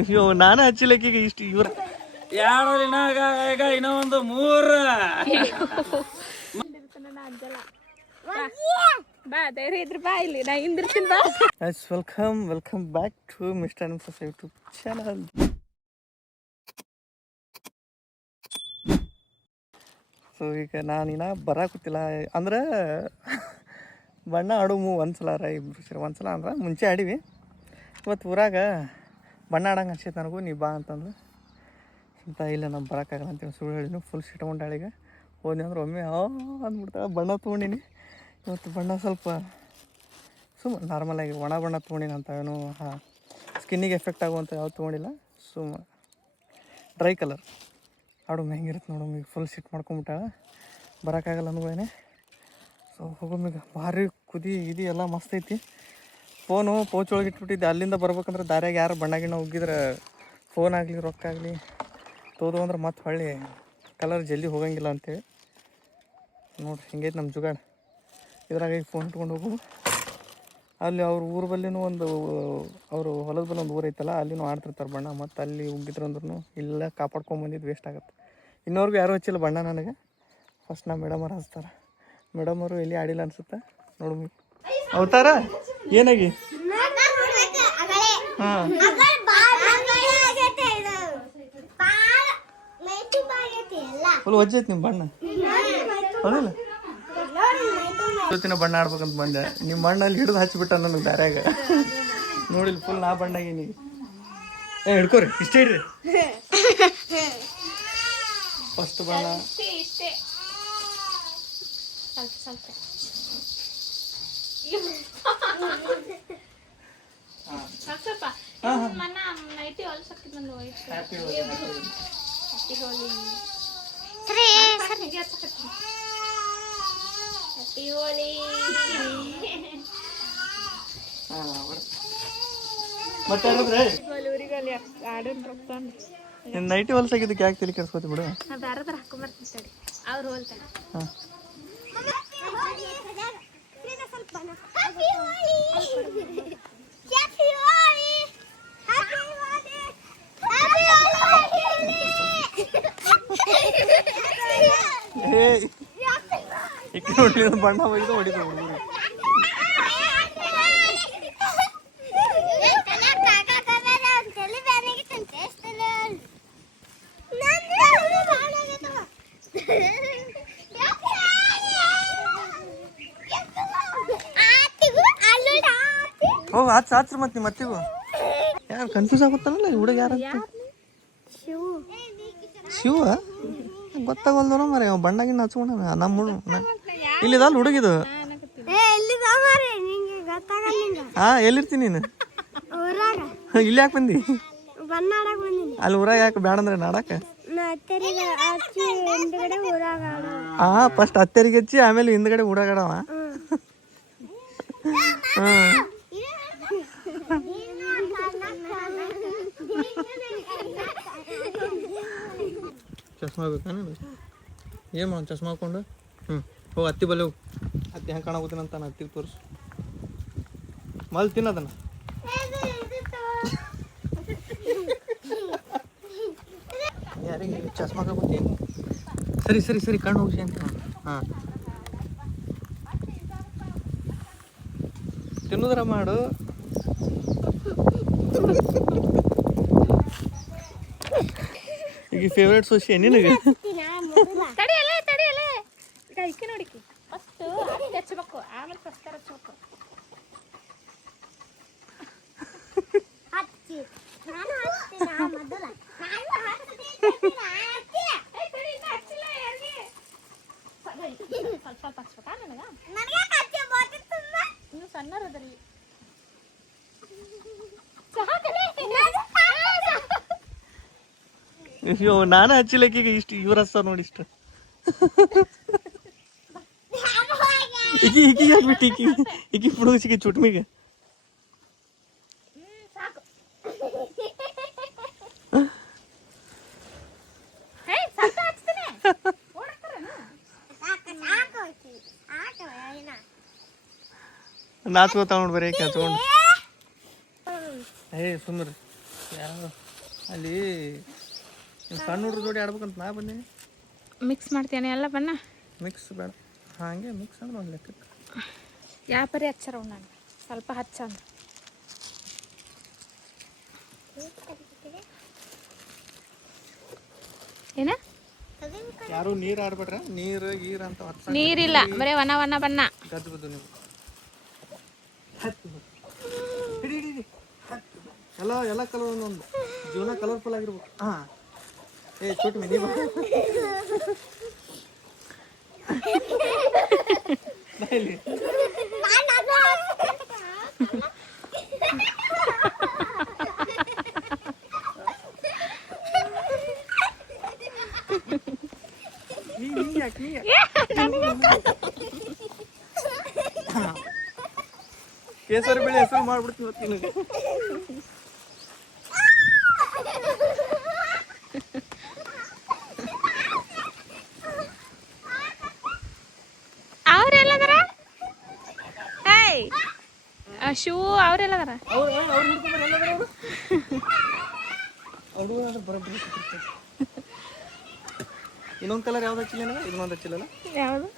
ಅಯ್ಯೋ ನಾನು ಹಚ್ಚಿಲಕ್ಕೀಗ ಇಷ್ಟು ಇವ್ರ ಎರಡು ಈಗ ಇನ್ನೂ ಒಂದು ಮೂರು welcome back to mister Ansas YouTube channel. So ಈಗ ನಾನಿನ್ನ ಬರಾಕತ್ತಿಲ್ಲ ಅಂದ್ರೆ ಬಣ್ಣ ಆಡೋಮು ಒಂದ್ಸಲ ಇಬ್ರು ಸರಿ ಒಂದ್ಸಲ ಅಂದ್ರೆ ಮುಂಚೆ ಆಡೀವಿ. ಇವತ್ತು ಊರಾಗ ಬಣ್ಣ ಆಡಂಗೆ ಅನ್ಸೈತೆ ನನಗೂ, ನೀ ಬಾ ಅಂತಂದು ಅಂತ. ಇಲ್ಲ ನಾವು ಬರೋಕ್ಕಾಗಲ್ಲ ಅಂತೇಳಿ ಸುಳ್ಳು ಹೇಳಿದ್ನು. ಫುಲ್ ಸಿಟ್ಕೊಂಡಾಳಿಗ ಹೋದ್ನಿ ಅಂದ್ರೆ ಒಮ್ಮೆ ಅಂದ್ಬಿಡ್ತಾಳೆ. ಬಣ್ಣ ತೊಗೊಂಡಿನಿ ಇವತ್ತು. ಬಣ್ಣ ಸ್ವಲ್ಪ ಸುಮ್ಮನೆ ನಾರ್ಮಲಾಗಿ ಒಣ ಬಣ್ಣ ತೊಗೊಂಡಿನಿ ಅಂತ, ಏನೂ ಸ್ಕಿನ್ನಿಗೆ ಎಫೆಕ್ಟ್ ಆಗುವಂಥ ಯಾವ್ದು ತೊಗೊಂಡಿಲ್ಲ. ಸುಮ್ಮನೆ ಡ್ರೈ ಕಲರ್ ಆಡೋಮೆ ಹೆಂಗಿರುತ್ತೆ ನೋಡೋಮೆ. ಈಗ ಫುಲ್ ಸಿಟ್ ಮಾಡ್ಕೊಂಬಿಟ್ಟಾಳೆ, ಬರೋಕ್ಕಾಗಲ್ಲ ಅನ್ಬೋದೇನೆ. ಸೊ ಹೋಗೋಮೀಗ. ಭಾರಿ ಕುದಿ ಇದು ಎಲ್ಲ ಮಸ್ತ್ ಐತಿ. ಫೋನು ಪೌಚ್ ಒಳಗೆ ಇಟ್ಬಿಟ್ಟಿದ್ದೆ. ಅಲ್ಲಿಂದ ಬರ್ಬೇಕಂದ್ರೆ ದಾರ್ಯಾಗ ಯಾರು ಬಣ್ಣ ಗಿಣ್ಣ ಉಗ್ಗಿದ್ರೆ ಫೋನ್ ಆಗಲಿ ರೊಕ್ಕ ಆಗಲಿ ತೋದು ಅಂದ್ರೆ ಮತ್ತೆ ಹೊಳ್ಳಿ ಕಲರ್ ಜಲ್ದಿ ಹೋಗಂಗಿಲ್ಲ ಅಂತೇಳಿ ನೋಡ್ರಿ ಹಿಂಗೈತೆ ನಮ್ಮ ಜುಗಾಡ್. ಇದ್ರಾಗ ಈಗ ಫೋನ್ ಇಟ್ಕೊಂಡು ಹೋಗು. ಅಲ್ಲಿ ಅವ್ರ ಊರ ಬಲ್ಲಿನೂ ಒಂದು, ಅವರು ಹೊಲದ ಬಲ್ಲಿ ಒಂದು ಊರು ಐತಲ್ಲ, ಅಲ್ಲಿನೂ ಆಡ್ತಿರ್ತಾರೆ ಬಣ್ಣ. ಮತ್ತು ಅಲ್ಲಿ ಉಗ್ಗಿದ್ರು ಅಂದ್ರೂ ಇಲ್ಲ ಕಾಪಾಡ್ಕೊಂಬಂದಿದ್ದು ವೇಸ್ಟ್ ಆಗುತ್ತೆ. ಇನ್ನೋರ್ಗೂ ಯಾರೂ ಹಚ್ಚಿಲ್ಲ ಬಣ್ಣ ನನಗೆ. ಫಸ್ಟ್ ನಮ್ಮ ಮೇಡಮರು ಹಚ್ತಾರೆ. ಮೇಡಮರು ಎಲ್ಲಿ ಆಡಿಲ್ಲ ಅನ್ಸುತ್ತೆ. ನೋಡು ಅವತಾರ ಏನಾಗಿ ಹಾಂ ಫುಲ್ ವಜ್ಜೈತಿ ನಿಮ್ಮ ಬಣ್ಣ ಹೌದಿಲ್ಲ. ಇವತ್ತಿನ ಬಣ್ಣ ಆಡ್ಬೇಕಂತ ಬಂದೆ. ನಿಮ್ಮ ಬಣ್ಣಲ್ಲಿ ಹಿಡಿದು ಹಚ್ಚಿಬಿಟ್ಟ ನನಗೆ ದಾರ್ಯಾಗ. ನೋಡಿಲ್ಲ ಫುಲ್ ನಾ ಬಣ್ಣಾಗೀನಿ. ಹಿಡ್ಕೋರಿ ಇಷ್ಟೇ ಇಡ್ರಿ. ಫಸ್ಟ್ ಬಣ್ಣ ಮತ್ತೆ ನೈಟಿ ಹೊಲ್ಸಾಗಿದ್ದಕ್ಕೆ ಯಾಕೆ ತಲೆ ಕೆಡ್ಸ್ಕೊತಿ ಬಿಡು. ಹಾಂ ಈ ಬಣ್ಣ ಒಯ್ದು ಹೊಡಿತು ಹುಡುಗರು. ಹೋಗ ಹಚ್ಚ್ರಿ ಮತ್ತೆ ನಿಮ್ಮ ಮತ್ತಿಗೂ ಯಾರು ಕನ್ಫ್ಯೂಸ್ ಆಗುತ್ತಾನಲ್ಲ ಈ ಹುಡುಗ ಯಾರಂತ. ಶಿವ ಗೊತ್ತಾಗಲ್ದವ ಮರ ಬಣ್ಣಗಿನ್ನ ಹಚ್ಕೊಂಡ ನಮ್ಮ ಹುಡುಗ ಇಲ್ಲಿದಲ್ಲ ಹುಡುಗಿದು. ಹಾಂ ಎಲ್ಲಿರ್ತೀನಿ ನೀನು? ಇಲ್ಲಿ ಯಾಕೆ ಬಂದಿ? ಅಲ್ಲಿ ಊರಾಗ ಯಾಕೆ ಬೇಡ ಅಂದ್ರೆ ನಾಡಕ? ಹಾಂ ಫಸ್ಟ್ ಹತ್ತರಿಗೆ ಹಚ್ಚಿ ಆಮೇಲೆ ಹಿಂದ್ಗಡೆ ಊರಾಗಡವ. ಹಾಂ ಚಸ್ಮಾ ಬೇಕಾ ನೀನು? ಏನು ಮಾಡೋಣ ಚಸ್ಮಾ ಹಾಕ್ಕೊಂಡು? ಹೋಗಿ ಹತ್ತಿ ಬಲ್ಲಿ ಹೋಗಿ. ಹತ್ತಿ ಹೆಂಗೆ ಕಾಣಾಗುತ್ತೀನಿ ಅಂತ ನಾನು ಹತ್ತಿಗೆ ತೋರಿಸು. ಮಲ್ ತಿನ್ನೋದನ್ನ ಯಾರಿಗೆ ಚಸ್ಮಾ ಹಾಕೋತೀನಿ. ಸರಿ ಸರಿ ಸರಿ ಕಣ್ಣು ಹೋಗಿ ಅಂತ. ಹಾಂ ತಿನ್ನೋದ್ರ ಮಾಡು. ಈಗ ಫೇವ್ರೇಟ್ ಸೋಶಿ ನಿನಗೆ? ಸಣ್ಣರದ್ರಿ ಅಯ್ಯೋ ನಾನು ಹಚ್ಚಿಲಕ್ಕೀಗ ಇಷ್ಟು ಇವ್ರ ಹಚ್ತಾರ ನೋಡಿ ಇಷ್ಟು. ಈಕಿ ಹಾಕ್ಬಿಟ್ಟು ಈಕಿ ಹುಡುಗಿಗೆ ಚುಟ್ಮಿಗೆ. ನಾಚ್ಕೋತಾವ ನೋಡಿ ಬರೀ ಹಚ್ಕೊಂಡು. ಏ ಸುಮ್ಮನೆ ಯಾವ ಅಲ್ಲಿ ಸಣ್ಣ ಹುಡ್ರ ಜೋಡಿ ಆಡ್ಬೇಕಂತ ನಾ ಬಂದೀನಿ. ಮಿಕ್ಸ್ ಮಾಡ್ತೇನೆ ಎಲ್ಲ ಬಣ್ಣ. ಮಿಕ್ಸ್ ಬೇಡ, ಹಾಗೆ ಮಿಕ್ಸ್ ಅಂದ್ರೆ ಒಂದು ಲೆಕ್ಕಕ್ಕೆ. ಯಾವ ಪರಿ ಹಚ್ಚಾರ ನಾನು ಸ್ವಲ್ಪ ಹಚ್ಚಂದ. ಏನ ಯಾರು ನೀರು ಆಡ್ಬೇಡ್ರ, ನೀರು ಗೀರು ಅಂತ ನೀರಿಲ್ಲ, ಬರೀ ವನ ವನ ಬಣ್ಣ. ಗದ್ದು ಬದ್ದು ನೀವು ಹಿಡಿ ಹಿಡಿ ಹಿಡಿ. ಎಲ್ಲ ಕಲರ್ ಒಂದೊಂದು ಜೀವನ ಕಲರ್ಫುಲ್ ಆಗಿರ್ಬೇಕು. ಹಾಂ ಏ ಚೋಟ್ ಮಿನಿ ಬಾ ಇಲ್ಲಿ. ಕೇಸರಿ ಬೆಳೆ ಹೆಸರು ಮಾಡ್ಬಿಡ್ತೀವಿ ಇವತ್ತು ನಿನಗೆ. ಅವ್ರೆಲ್ಲದಾರ? ಏಯ್ ಶೂ ಅವ್ರೆಲ್ಲದಾರ? ಇನ್ನೊಂದು ಕಲರ್ ಯಾವ್ದು ಹಚ್ಚಿಲ್ಲ ನನಗೆ? ಇದನ್ನೊಂದು ಹಚ್ಚಿಲ್ಲಲ್ಲ? ಯಾವುದು?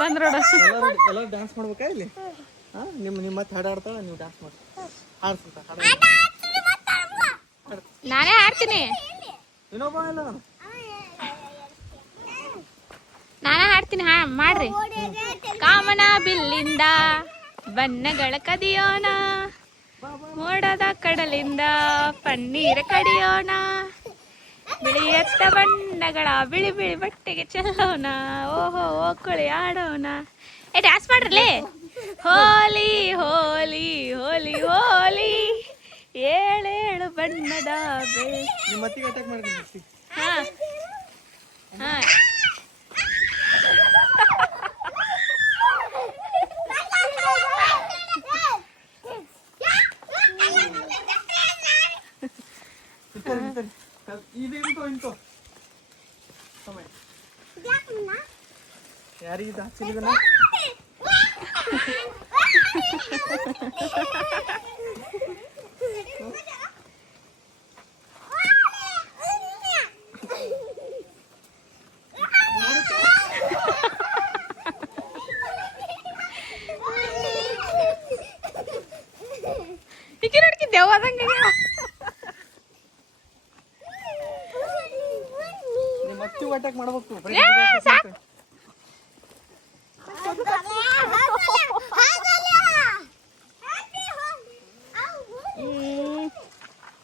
ಬಂದ್ರೋಡ ಎಲ್ಲರೂ ಡ್ಯಾನ್ಸ್ ಮಾಡ್ಬೇಕಾ ಇಲ್ಲಿ? ಹಾಂ ನಿಮ್ಮ ಮತ್ತೆ ಹಾಡು ಆಡ್ತಾಳೆ, ನೀವು ಡ್ಯಾನ್ಸ್ ಮಾಡಿ ಹಾಡ್ಸ್ಬಿಟ್ಟ ಹಾಡು. ನಾನೇ ಹಾಡ್ತೀನಿ. ಇನ್ನೊಬ್ಬ ಇಲ್ಲ ನಾನೇ ಹಾಡ್ತೀನಿ. ಮಾಡ್ರಿ. ಕಾಮನ ಬಿಲ್ಲಿಂದ ಬಣ್ಣಗಳ ಕದಿಯೋಣ, ಮೋಡದ ಕಡಲಿಂದ ಪನ್ನೀರ ಕಡಿಯೋಣ, ಬಿಳಿಯತ್ತ ಬಣ್ಣಗಳ ಬಿಳಿ ಬಿಳಿ ಬಟ್ಟೆಗೆ ಚೆಲ್ಲೋಣ, ಓಹೋ ಓಕುಳಿ ಆಡೋಣ. ಏ ಡ್ಯಾನ್ಸ್ ಮಾಡ್ರಲಿ. ಹೋಲಿ ಹೋಲಿ ಹೋಲಿ ಹೋಲಿ ಏಳೇಳು ಬಣ್ಣದ ಬೆಳೆ. ನಿಮ್ಮ ಮತ್ತಿಗೆ ಅಟ್ಯಾಕ್ ಮಾಡಿದ್ದೀನಿ. ಹಾಂ ಹಾಂ ಯಾರಿಗೆ ಹಚ್ಚಿಲ್ಲ ಈಕಿ ನೋಡ್ಕಿ ದೇವಾದಂಗೆ. ನಿಮ್ಮ ಅತ್ತಿಗೆ ಅಟ್ಯಾಕ್ ಮಾಡ್ಬೇಕು.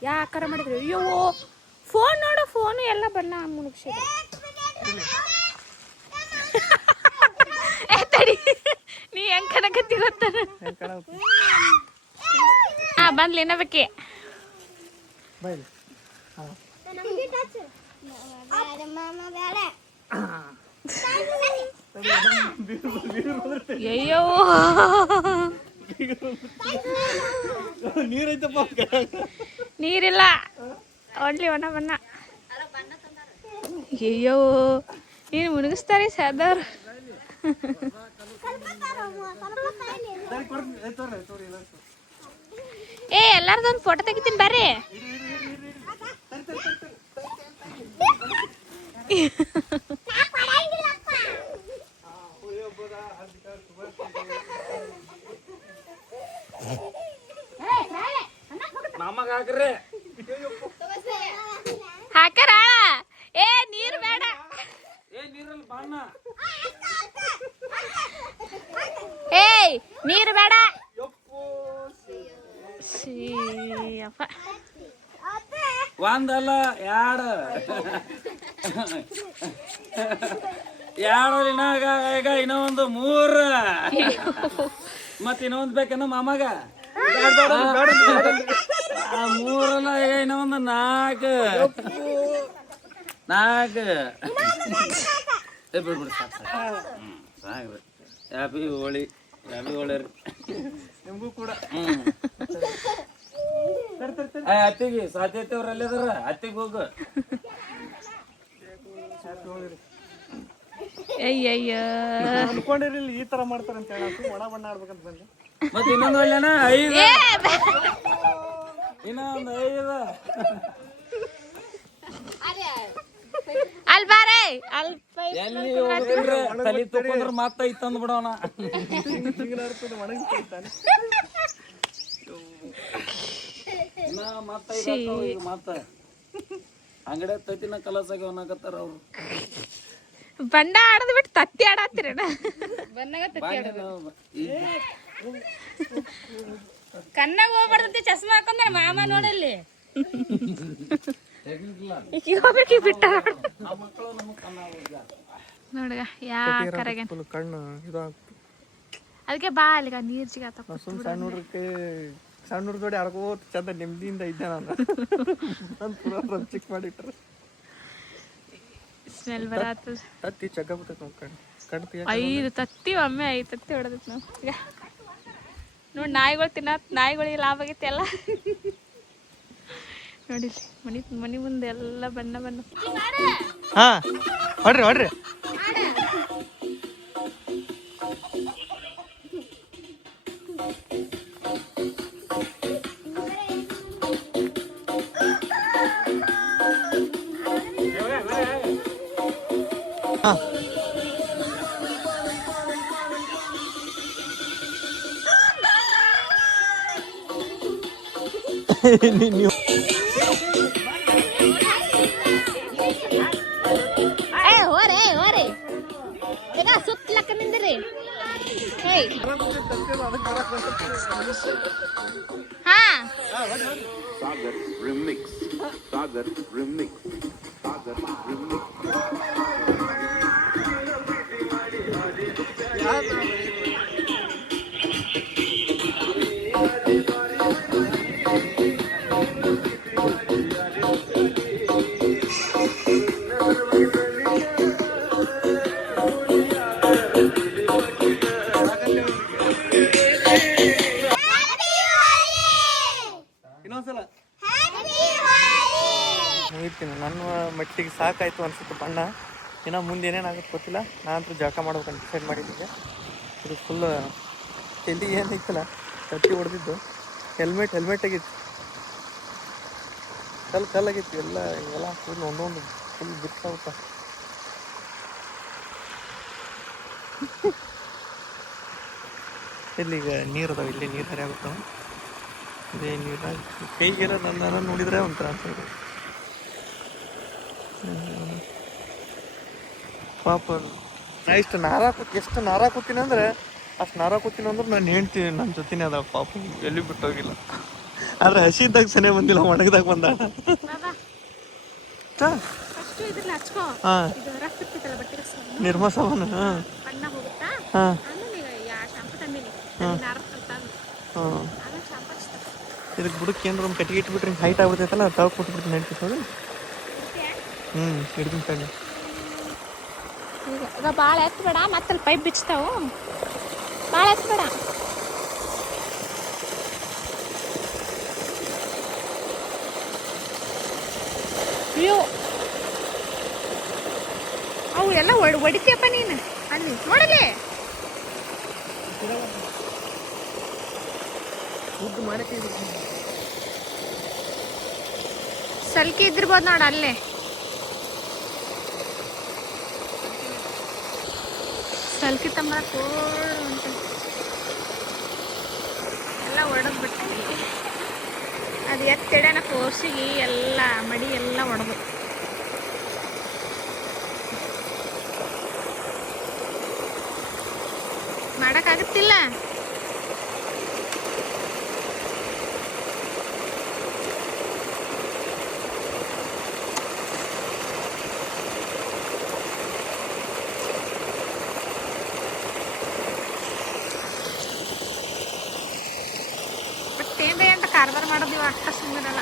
ಯಾಕಾರ ಮಾಡಿದ್ರಿ? ಅಯ್ಯೋ ಫೋನ್ ನೋಡು, ಫೋನು ಎಲ್ಲ ಬಣ್ಣ ಮುಳುಗ್ಸಿದ್ರು. ತಡಿ, ನೀ ಹೆಂಗ್ ಕನಕತ್ತಿ ಗೊತ್ತಾನ? ಬಂದ್ಲಿ ಇನ್ನೊಬ್ಬಕ್ಕೆ. ಬೈಲಿ ಅಯ್ಯೋ ನೀರೈತಪ್ಪ. ನೀರಿಲ್ಲ, ಒನ್ಲಿ ಒಣ ಬಣ್ಣ. ಅಯ್ಯೋ ನೀನು ಮುಳುಗಿಸ್ತಾರೆ ಸಾದವ್ರು. ಏ ಎಲ್ಲಾರ್ದೊಂದು ಫೋಟೋ ತೆಗಿತೀನಿ ಬರ್ರಿ. ಮಾಮಗ ಹಾಕ್ರಿ. ಹಾಕರ. ಏ ನೀರು ಬೇಡ. ಏ ನೀರಲ್ಲಿ ಬಣ್ಣ. ಏಯ್ ನೀರು ಬೇಡ. ಅಪ್ಪ ಒಂದಲ್ಲ ಎರಡು ಈಗ ಇನ್ನೂ ಒಂದು 3 ಮತ್ತೆ ಇನ್ನೊಂದು ಬೇಕೇನ ಮಾಮಗ? 3 ಅಲ್ಲ, ಈಗ ಇನ್ನೂ ಒಂದು 4 ಬಿಡ್ಬಿಡು ಸಾಕು ಸಾಕು. ಹ್ಯಾಪಿ ಹೋಳಿ ರೀ ನಿಮಗೂ ಕೂಡ. ಅತ್ತಿಗೆ ಸಾಧ್ಯತೆ ಅವ್ರು ಅಲ್ಲಿದಾರ, ಅತ್ತಿಗೆ ಹೋಗು. ಅಯ್ಯಯ್ಯೋ ಅನ್ಕೊಂಡಿರಲಿಲ್ಲ ಈ ತರ ಮಾಡ್ತಾರೆ ಅಂತ ಹೇಳಿ ಒಣ ಬಣ್ಣ ಆಡ್ಬೇಕಂತ ಬಂದೆ. ಮತ್ತೆ ಇನ್ನೊಂದು ಒಳ್ಳೆನ 5 ಇನ್ನೊಂದು 5 ಅಲ್ಲಿ ಬಾರೆ ಅಲ್ಲಿ ಎಲ್ಲಿ ಹೋಗಿದ್ರೆ ತಲೆ ತಕೊಂಡ್ರ ಮತ್ತೆ ತಂದು ಬಿಡೋಣ. ಮತ್ತೆ ಅಂಗಡಿ ತತ್ತಿನ ಕಲಸಾಗ ಅನ್ನಕತ್ತಾರ ಅವ್ರು. ಬಣ್ಣ ಆಡದ್ ಬಿಟ್ಟು ತತ್ತಿ ಆಡತ್ತೀರಣ ಕಣ್ಣಾಗ ಹೋಗ್ಬಾರ್ದಂತೆ ಚಸ್ಮಾ ಹಾಕೊಂಡ್ರೆ ಮಾಮ ನೋಡಲ್ಲಿ ಬಿಟ್ಟ ನೋಡ್ಗ ಯಾಕರಗೆ ಕಣ್ಣು ಇದಾಗ್ತದೆ. ಅದಕ್ಕೆ ಬಾ ಅಲ್ಲಿಗ ನೀರ್ ಸಿಗತ್ತ ಸುಮ್ ಸಣ್ಣ ಹುಡ್ರಕ್ಕೆ ಸಣ್ಣ ಹುಡ್ರ ಜೋಡಿ ಆಡ್ಕೋತ ಚಂದ ನೆಮ್ಮದಿಯಿಂದ ಇದ್ದೆ ನಾನು. ಚಿಕ್ಕ ಮಾಡಿಟ್ರೆ ಸ್ಮೆಲ್ ಬರತ್ತದ. ತತ್ತಿ ಚಗ್ಗ ಬಿಟ್ಟೈತೆ ನಾವು ಕಣ್ಣು 5 ತತ್ತಿ ಒಮ್ಮೆ 5 ತತ್ತಿ ಹೊಡೆದೈತಿ ನಾವು ಈಗ ನೋಡಿ ನಾಯಿಗಳು ನಾಯಿಗಳಿಗೆ ಲಾಭ ಆಗೈತಿ ಎಲ್ಲ ನೋಡಿ ಮನಿ ಮುಂದೆ ಎಲ್ಲ ಬಣ್ಣ ಬಣ್ಣ. ಹಾ ಹೊಡ್ರಿ ಹೊಡ್ರಿ ನೀವು ಹೋರೆ ಈಗ ಸುತ್ತಲಕ್ಕ ನಿಂದ್ರಿ. ಹಾ Sagar Remix. Sagar Remix. Sagar Remix. ಇನ್ನೊಂದ್ಸಲ ಮುಗಿತೀನಿ. ನನ್ನ ಮಟ್ಟಿಗೆ ಸಾಕಾಯ್ತು ಅನ್ಸುತ್ತೆ ಬಣ್ಣ. ಇನ್ನು ಮುಂದೆ ಏನೇನಾಗುತ್ತೆ ಗೊತ್ತಿಲ್ಲ. ನಾನಂತೂ ಜಳಕ ಮಾಡ್ಬೇಕಂತ ಡಿಸೈಡ್ ಮಾಡಿದ್ದೆ. ಇದು ಫುಲ್ ಎಲ್ಲಿ ಏನೈತಲ್ಲ ತತ್ತಿ ಹೊಡೆದಿದ್ದು. ಹೆಲ್ಮೆಟ್ ಆಗಿತ್ತು, ಕಲ್ಲಾಗಿತ್ತು ಎಲ್ಲ. ಇವೆಲ್ಲ ಫುಲ್ ಒಂದೊಂದು ಫುಲ್ ಬಿರ್ತಾವತ್ತ. ಇಲ್ಲಿಗ ನೀರು ಅದಾವೆ, ಇಲ್ಲಿ ನೀರು ಹರಿಯಾಗುತ್ತಾವೆ. ಇದೇ ನೀರಾಗ ಕೈಗೆಲ್ಲ ನನ್ನ ನೋಡಿದರೆ ಒಂಥರ ಅನ್ಸೋದು. ಪಾಪ ನಾ ಎಷ್ಟು ನಾರ ಕೂತೀನಿ ಅಂದ್ರೆ ಅಷ್ಟು ನಾರ ಕೂತೀನಿ ಅಂದ್ರೆ ನಾನು ಹೇಳ್ತೀನಿ ನನ್ನ ಜೊತೆನೇ ಅದ. ಪಾಪ ಎಲ್ಲಿ ಬಿಟ್ಟೋಗಿಲ್ಲ. ಆದ್ರೆ ಹಸಿ ಇದ್ದಾಗ ಸನೇ ಬಂದಿಲ್ಲ, ಒಣಗಿದಾಗ ಬಂದ. ಹಾಂ ನಿರ್ಮಸವನ. ಹಾಂ ಹಾಂ ಹಾಂ ಹಾಂ ಇದಕ್ಕೆ ಬುಡಕ್ಕೆ ಏನಾರ ಒಂದು ಕಟ್ಟಿಗೆ ಇಟ್ಬಿಟ್ರೆ ಹಿಂಗೆ ಹೈಟ್ ಆಗ್ಬಿಡ್ತೈತಲ್ಲ, ತಾವು ಕೊಟ್ಬಿಡ್ತೀನಿ ನಡೀತದೆ. ಹಿಡ್ದಿನ ಕಣ್ಣು ಈಗ ಭಾಳ ಎತ್ತಬೇಡ, ಮತ್ತೆ ಪೈಪ್ ಬಿಚ್ತಾವು. ಭಾಳ ಎತ್ತಬೇಡ. ಅಯ್ಯೋ ಅವು ಎಲ್ಲ ಹೊಡಿತೀಯಪ್ಪ ನೀನು. ಅಲ್ಲಿ ನೋಡಲಿ ಸಲ್ಕಿ ಇದ್ದಿರ್ಬೋದು ನೋಡ ಅಲ್ಲೇ. ಸಲ್ಕಿ ತಮ್ಮ ಎಲ್ಲ ಹೊಡೆದ್ಬಿಟ್ಟು ಅದು ಎತ್ತಿಡನ ಫೋರ್ಸಿಗೆ ಎಲ್ಲ ಮಡಿ ಎಲ್ಲ ಹೊಡೆದು. ಮಾಡೋಕ್ಕಾಗುತ್ತಿಲ್ಲ. ಮತ್ತೇನ್ರಿ ಅಂತ ಕಾರ್ಬಾರ್ ಮಾಡೋದಿವ ಅಷ್ಟ ಸುಮ್ಮನಿರಲ್ಲ.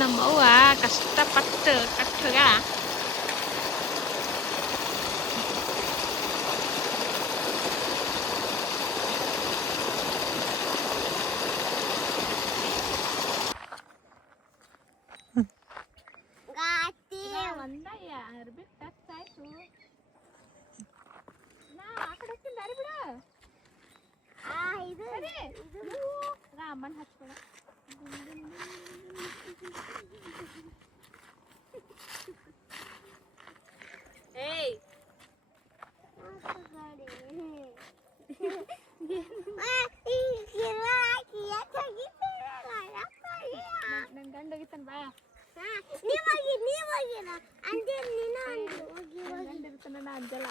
ನಮ್ಮವ್ವ ಕಷ್ಟಪಟ್ಟು ಕಟ್ಟಗ ಒಂದ 2 ಬಿಟ್ಟ ರಾಮನ್ ಹಚ್ಕೊಳ ಏಯ್ ನನ್ ಗಂಡ ಹೋಗಿತಾನ ಬಾ ಗಂಡ ಇರ್ತಾನ ನಾ ಅಂಜಲ್ಲ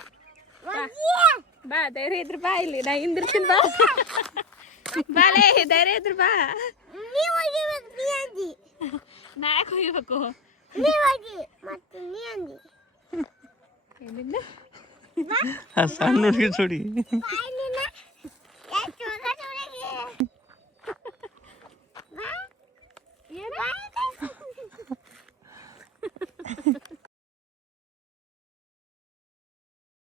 ಬಾ ಧೈರ್ಯ ಇದ್ರ ಬಾ ಇಲ್ಲಿ ನಾ ಹಿಂದಿರ್ತೀನಿ ಬಾ ಬಾಲೇ ಧೈರ್ಯ ಇದ್ರ ಬಾ ನಾ ಯಾಕೆ ಹೋಗ್ಬೇಕು ಏನಿಲ್ಲ ಆ ಸಣ್ಣ ಹುಡುಗಿ ಜೋಡಿ ಏನು